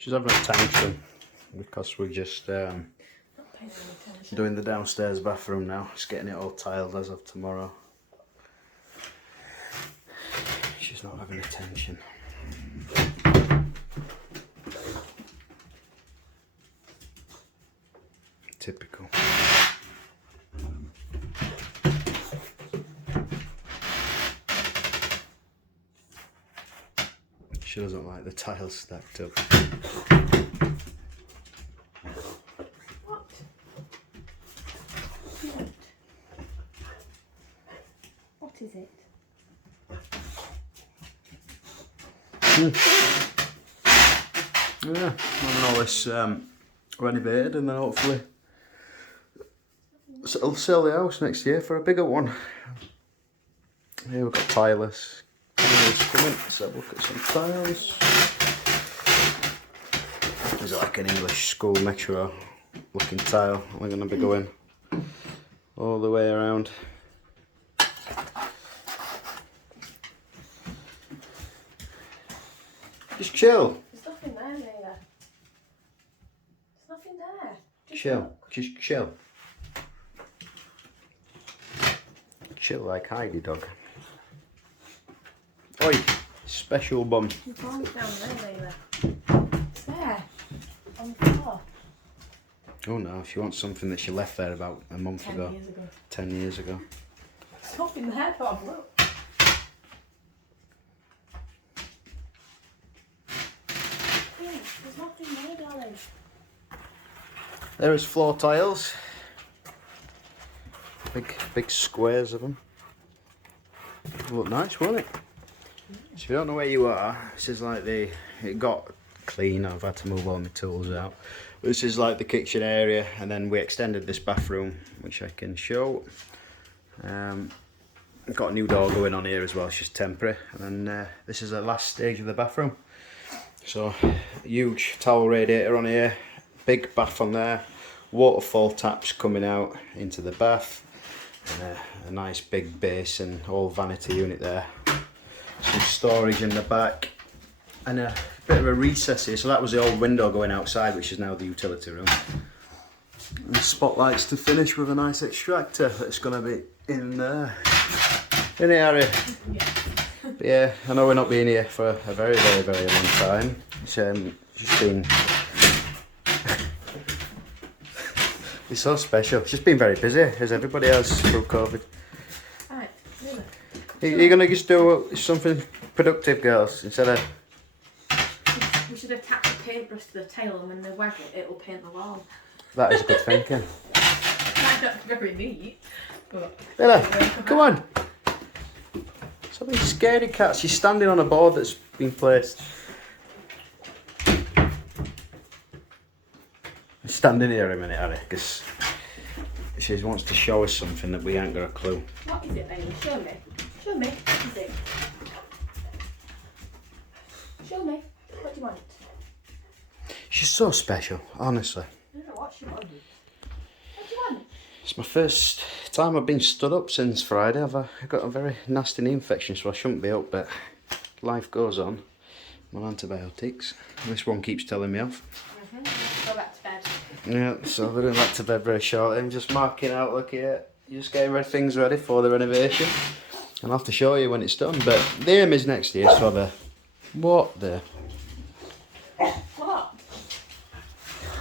She's having a tantrum because we're just doing the downstairs bathroom now. Just getting it all tiled as of tomorrow. She's not having attention. Typical. She doesn't like the tiles stacked up. What? What is it? Yeah, having all this renovated and then hopefully I'll sell the house next year for a bigger one. Here we've got tilers. Let's have a look at some tiles. There's like an English school metro looking tile. We're going to be going all the way around. Just chill. There's nothing there, Layla. There's nothing there. Just Chill. look. Just chill. Chill like Heidi dog. Oi, special bum. Your phone's down there, Layla. It's there. On the floor. Oh no, she wants something that she left there about a month 10 ago. years ago. 10 years ago. There's nothing there, Bob. Look. Yeah, there's nothing there, darling. There is floor tiles. Big squares of them. Look nice, won't it? So if you don't know where you are, this is like it got clean. I've had to move all my tools out. This is like the kitchen area, and then we extended this bathroom, which I can show. I've got a new door going on here as well, it's just temporary. And then this is the last stage of the bathroom. So, huge towel radiator on here, big bath on there, waterfall taps coming out into the bath, and a nice big basin, all vanity unit there. Some storage in the back, and a bit of a recess here. So that was the old window going outside, which is now the utility room. And spotlights to finish with a nice extractor that's going to be in there. In the area. Yeah. But yeah, I know we're not being here for a very, very, very long time. It's just been... it's so special. It's just been very busy, as everybody has through COVID. Alright, Layla. You're going to just do something productive, girls, instead of... We should attach a paintbrush to the tail, and when they wag it, it'll paint the wall. That is good thinking. Might not be very neat, but... Layla, come on. Stop being scaredy cat. She's standing on a board that's been placed. Standing here a minute, Harry, because she wants to show us something that we ain't got a clue. What is it, Layla? Show me. Show me. What is it? Show me. What do you want? She's so special, honestly. I don't know what she wants. What do you want? It's my first time I've been stood up since Friday. I've got a very nasty knee infection, so I shouldn't be up, but life goes on. I'm on antibiotics. This one keeps telling me off. Go back to bed. Yeah, so they're going back to bed very shortly. I'm just marking out, look here, just getting things ready for the renovation. I'll have to show you when it's done, but the aim is next year, so what the... What? What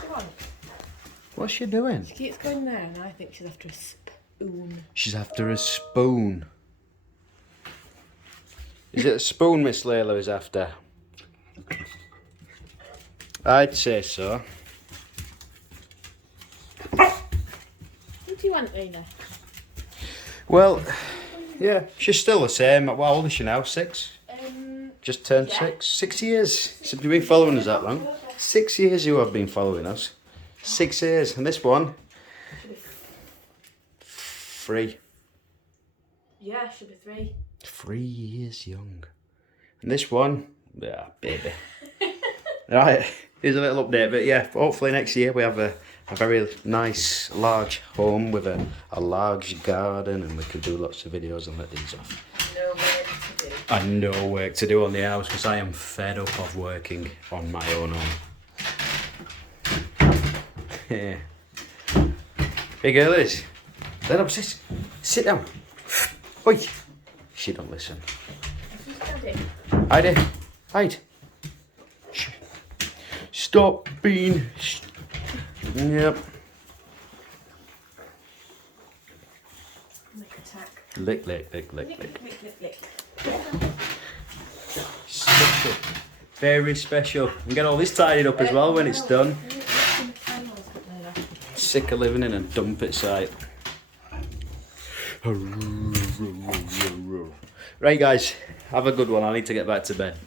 do you want? What's she doing? She keeps going there, and I think she's after a spoon. She's after a spoon. Is it a spoon Miss Layla is after? I'd say so. What do you want, Layla? Well, yeah, she's still the same. How old is she now? 6? Just turned yeah. 6. 6 years. So you've been following us that long? 6 years you have been following us. 6 years. And this one, Should be, 3. yeah, should be 3. 3 years young. And this one, yeah, baby. Right, here's a little update, but yeah, hopefully next year we have a very nice, large home with a large garden, and we can do lots of videos and let these off. No work to do. And no work to do on the house, because I am fed up of working on my own home. Yeah. Hey girlies, let up, sit down. Oi, she don't listen. Hide. Shh. Stop being. Yep. Lick attack. Lick. Lick. Special. Very special. And get all this tidied up as well when it's done. Sick of living in a dumpy site. Right guys, have a good one. I need to get back to bed.